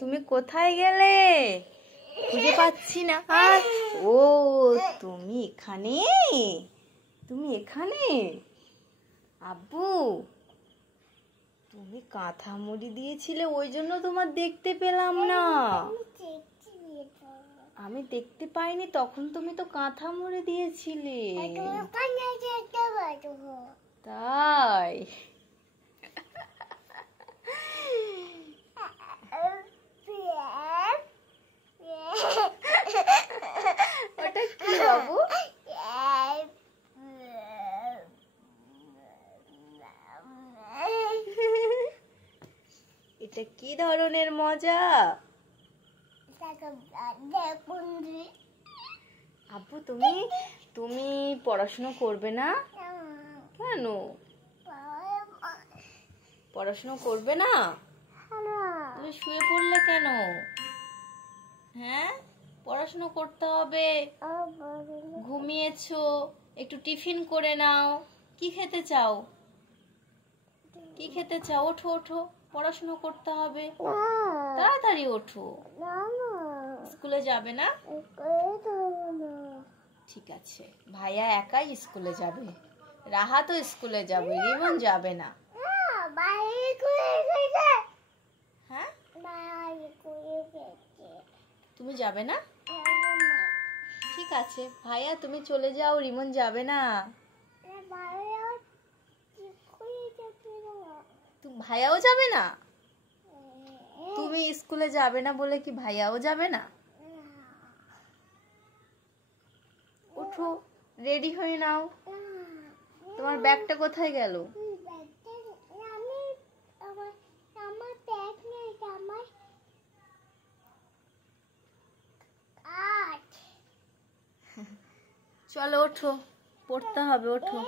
তুমি কোথায় গেলে? খুঁজে পাচ্ছি না। ও তুমি এখানে, তুমি এখানে। আব্বু তুমি কাঁথা মুড়ি দিয়েছিলে, ওই জন্য তোমার দেখতে পেলাম না। আমি দেখতে পাইনি তখন, তুমি তো কাঁথা মুড়ি দিয়েছিলে। তাই ওটা কি বাবু? এটা কি ধরনের মজা? আব্বু তুমি তুমি পড়াশোনা করবে না কেন? পড়াশোনা করবে না? তুমি শুয়ে পড়লে কেন? হ্যাঁ, পড়াশোনা করতে হবে। ঘুমিয়েছো, একটু টিফিন করে নাও। কি খেতে চাও? কি খেতে চাও? ওঠো ওঠো, পড়াশোনা করতে হবে। তাড়াতাড়ি ওঠো। স্কুলে যাবে না? ঠিক আছে, ভাইয়া একাই স্কুলে যাবে, রাহা তো স্কুলে যাবে, রিমন যাবে না। হ্যাঁ, তুমি যাবে না? ঠিক আছে ভাইয়া, তুমি চলে যাও, রিমন যাবে না। ভাইয়াও যাবে না? তুমি স্কুলে যাবে না বলে কি ভাইয়াও যাবে না? ওঠো, রেডি হয়ে নাও। তোমার ব্যাগটা কোথায় গেল? চলো ওঠো, পড়তে হবে, ওঠো।